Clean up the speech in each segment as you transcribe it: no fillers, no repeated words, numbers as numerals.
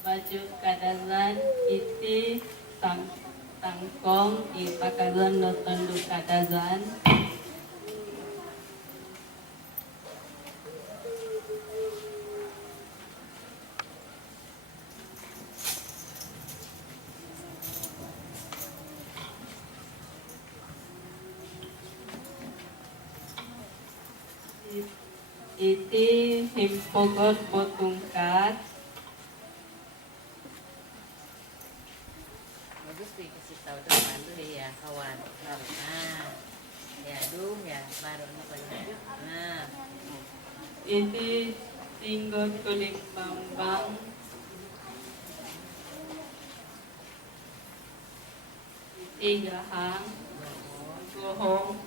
Baju kadazan iti tangkong ipakaluan no tondo kadazan. Iti himpogot potungkat. Gusto kasi tahu depan tu ya kawan. Nah, ya dung ya baru nak banyak. Nah, Iti tinggot kulit bambang. Iti gahang. Gohong.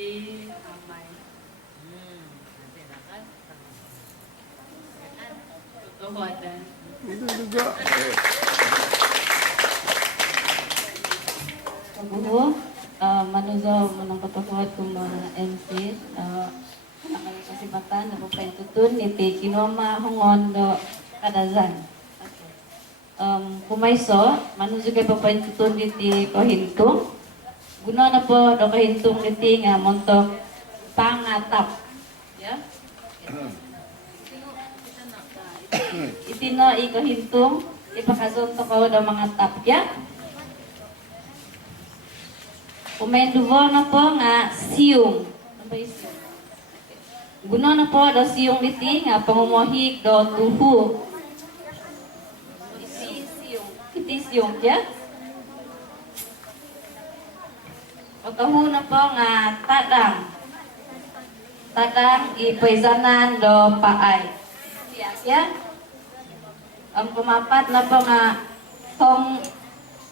Iti amay. nanti makan. Tutuhodan. Itu juga. Kabuho, manuzo manang katukuhat kung mga MCs, nakang kasibatan, napapayatutun, iti kinoma hongon do kadazan. Kumayso, manuzo kay papayatutun iti kohintong. Guno na po do kahintong iti nga montok pangatap. Yeah? Iti no ikahintong, ipakazonto ko do mga tapya. Kumenduvo na po nga siyong. Ano ba yung siyong? Guno na po do siyong iti nga pangumuhig do tuhu. Iti siyong kya? Pagkahu na po nga tadang. Tadang ipaizanan do paay. Kya? Ang pumapat na po nga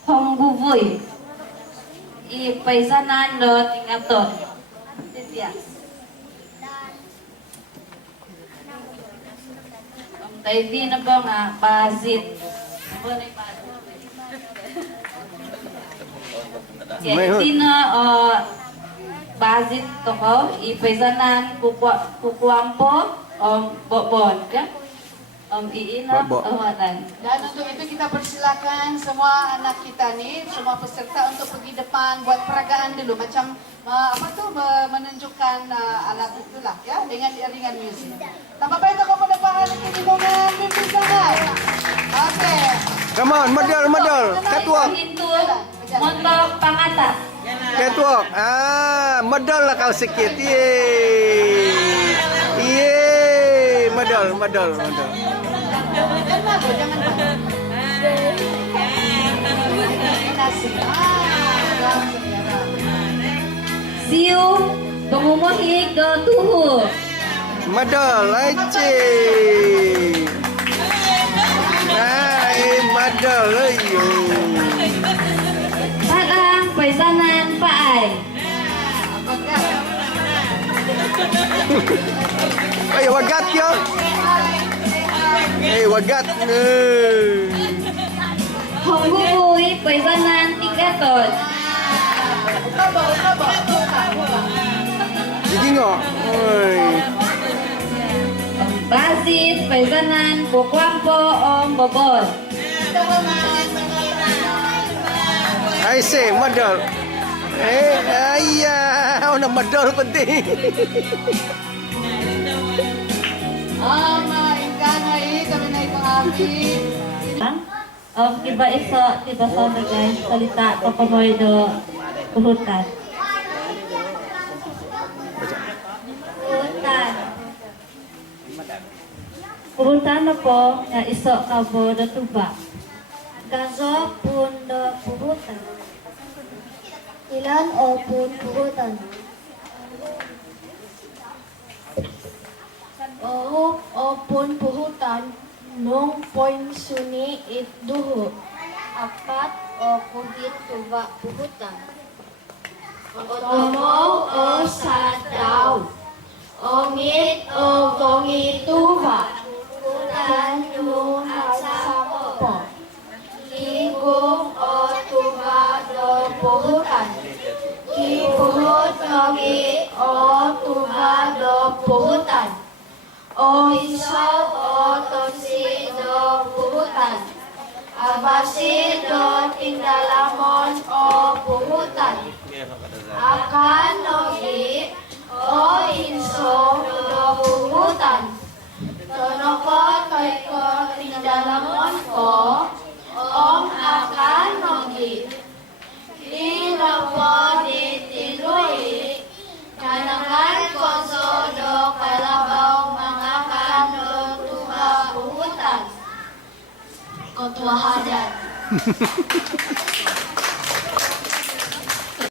hongguvoy. Ipaisanan do tingaton. Titias. Ang taidi na po nga bazit. Ano na yung bazit? Kaya hindi na bazit to ko. Ipaisanan kukuampo o bobon. Iinap Babo. awatan. Dan untuk itu kita persilakan semua anak kita nih, semua peserta untuk pergi depan buat peragaan dulu, macam menunjukkan alat itulah ya dengan iringan musik. Tanpa baik aku pada bahan ini momen mimpi sangat. Oke. Come on, medal. Catwalk. Hintung montok pangatas. Catwalk. Medal lah kau sikit. Yeay. Medal. Jangan malu, jangan malu. Siu pangumuhig do tuho. Medal aje. Medal ayo. Padang paisanan paay. Ayo wagat yo. Wagat. Hongguboy paisanan tigaton. Jadi ngok. Bazit paisanan kukwampo om bobon. I say medal. Ayah, nak medal penting. Mainkan hai kami naik pengabdi. Tiba iso, tiba sama guys, salita papamoy do kuhutan. Kuhutan na po, nga iso kabo do tuba. Gazo pun do kuhutan. Ilan o puhutan? O pun puhutan nung point suni it duho. Apat o kuhit tuba puhutan. Otomo o sadaw. Ongit o gongi tuba. Kutan nung asapo. Ligong o tuba O insaw o tonsi do puhutan. Abasi do tindalamon o puhutan. Akan nogi o inso do puhutan. Tonokot kay ko tindalamon ko om akan nogi. Ilapo di tilui kanakan konso do kalabaw mga kano tuha puhutan. Kotwahadan.